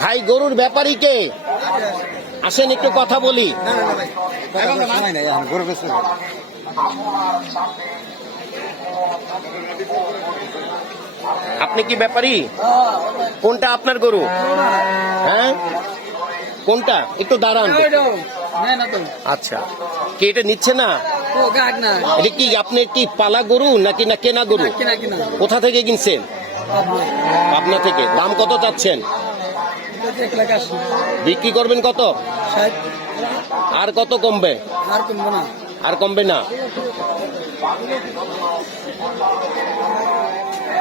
ভাই গরুর ব্যাপারী কে? আসেন একটু কথা বলি। আপনি কি ব্যাপারী? কোনটা আপনার গরু? হ্যাঁ? কোনটা? একটু দাঁড়ান। আচ্ছা। কে এটা নিচ্ছে না? এটা কি আপনার কি পালা গরু নাকি না কেনা গরু? কোথা থেকে কিনছেন? আপনা থেকে। দাম কত চাচ্ছেন? বিক্রি করবেন কত? আর কত কমবে? আর কমবে না।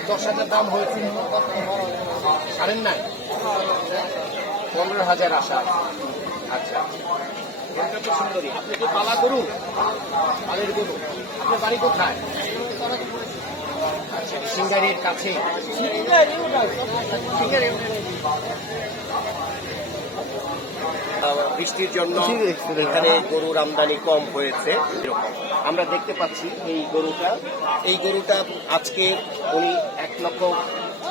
লাখ দশ হাজার দাম হয়েছিল ছাড়েন নাই? পনেরো হাজার আশা আচ্ছা। তো সুন্দরী। আপনি কি পালা গরু? পালের গরু। আপনার বাড়ি কোথায়? আচ্ছা সিঙ্গারের কাছে বৃষ্টির জন্য এখানে গরুর আমদানি কম হয়েছে। এরকম। আমরা দেখতে পাচ্ছি এই গরুটা। এই গরুটা আজকে উনি এক লক্ষ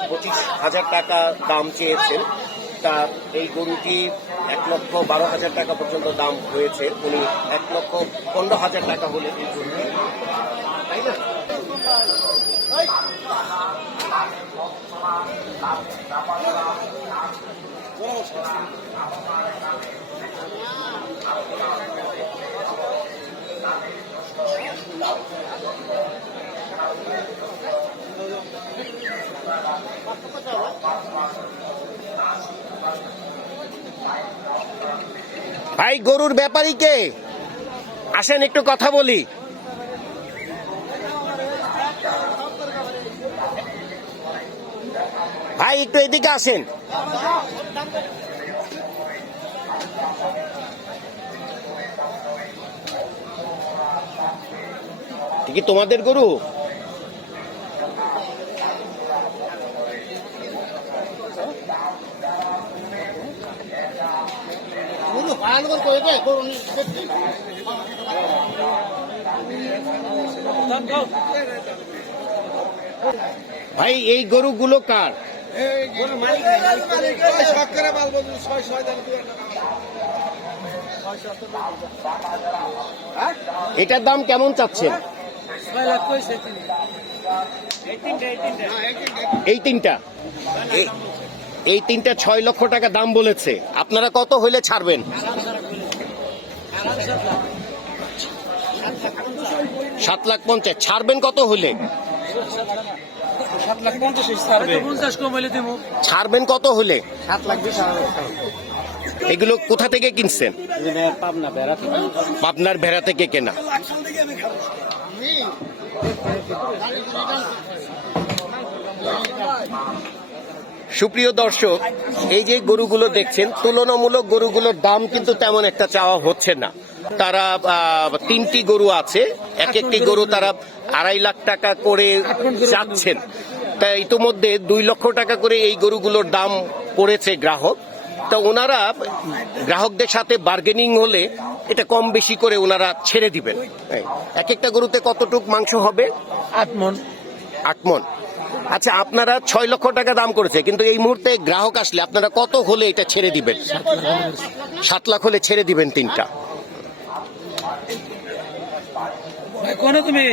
পঁচিশ হাজার টাকা দাম চেয়েছেন। তার এই গরুটি এক লক্ষ বারো হাজার টাকা পর্যন্ত দাম হয়েছে। উনি এক লক্ষ পনেরো হাজার টাকা হলে এই গরুটি তাই না? ভাই গরুর ব্যাপারী কে? আসেন একটু কথা বলি। ভাই একটু এদিকে আসেন। কি তোমাদের গরু? ভাই এই গরুগুলো কার? এটার দাম কেমন চাচ্ছেন? এই তিনটা। এই- তিনটা ছয় লক্ষ টাকা দাম বলেছে। আপনারা কত হইলে ছাড়বেন? সাত লাখ পঞ্চাশ। ছাড়বেন কত হইলে? ছাড়বেন কত হলে। এগুলো কোথা থেকে কিনছেন? এই যে পাবনা বেড়া থেকে। আপনার ভেড়া থেকে কেনা। সুপ্রিয় দর্শক, এই যে গরুগুলো দেখছেন, তুলনামূলক গরুগুলোর দাম কিন্তু তেমন একটা চাওয়া হচ্ছে না। তারা তিনটি গরু আছে, এক একটি গরু তারা আড়াই লাখ টাকা করে চাচ্ছেন। তা ইতোমধ্যে দুই লক্ষ টাকা করে এই গরুগুলোর দাম পড়েছে গ্রাহক। তা ওনারা গ্রাহকদের সাথে বার্গেনিং হলে এটা কম বেশি করে ওনারা ছেড়ে দিবেন। এক একটা গরুতে কতটুক মাংস হবে? আট মন। আট মন। আচ্ছা আপনারা ছয় লক্ষ টাকা দাম করেছে কিন্তু এই মুহূর্তে গ্রাহক আসলে আপনারা কত হলে এটা ছেড়ে দিবেন? সাত লাখ হলে ছেড়ে দিবেন তিনটা। তুমি?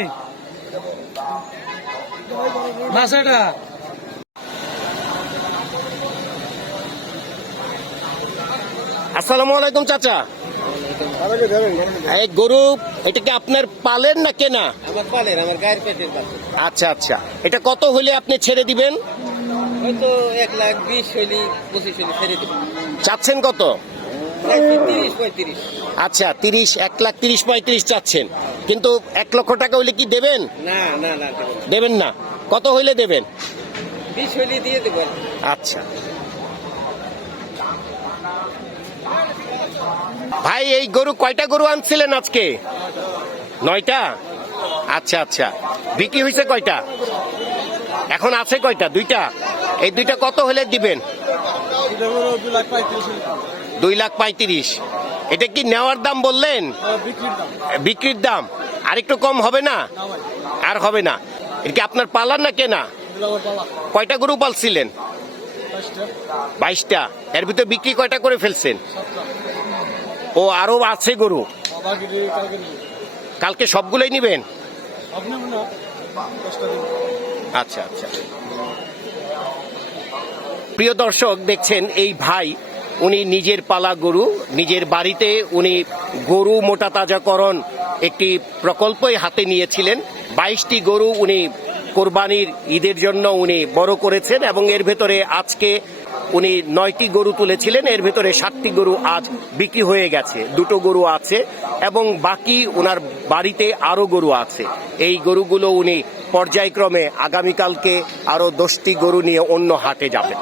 মাসাটা আসসালামু আলাইকুম চাচা। এই গরু এটা কি আপনার পালেন না কেনা? আমার পালের আমার গায়ের পেটের আচ্ছা আচ্ছা। এটা কত হলে আপনি ছেড়ে দিবেন? হয়তো এক লাখ বিশ হইলি পঁচিশ হইলি ছেড়ে চাচ্ছেন কত? আচ্ছা তিরিশ এক লাখ তিরিশ পঁয়ত্রিশ চাচ্ছেন। কিন্তু এক লক্ষ টাকা হলে কি দেবেন? না না না না। দেবেন না। কত হইলে দেবেন? বিশ হইলে দিয়ে দেবেন আচ্ছা। ভাই, এই গরু কয়টা গরু আনছিলেন আজকে? নয়টা? আচ্ছা আচ্ছা। বিক্রি হয়েছে কয়টা? এখন আছে কয়টা? দুইটা? এই দুইটা কত হলে দিবেন? দুই লাখ পঁয়ত্রিশ। এটা কি নেওয়ার দাম বললেন? বিক্রির দাম। আর একটু কম হবে না? আর হবে না। এটা কি আপনার পালার না কেনা? কয়টা গরু পালছিলেন? বাইশটা। এর ভিতরে বিক্রি কয়টা করে ফেলছেন? ও আরও আছে গরু। কালকে সবগুলোই নিবেন? আচ্ছা আচ্ছা। প্রিয় দর্শক, দেখছেন, এই ভাই, উনি নিজের পালা গরু, নিজের বাড়িতে উনি গরু মোটা তাজাকরণ একটি প্রকল্পই হাতে নিয়েছিলেন। বাইশটি গরু উনি কোরবানির ঈদের জন্য উনি বড় করেছেন এবং এর ভেতরে আজকে উনি নয়টি গরু তুলেছিলেন, এর ভিতরে সাতটি গরু আজ বিক্রি হয়ে গেছে, দুটো গরু আছে এবং বাকি ওনার বাড়িতে আরও গরু আছে। এই গরুগুলো উনি পর্যায়ক্রমে আগামীকালকে আরও দশটি গরু নিয়ে অন্য হাটে যাবেন।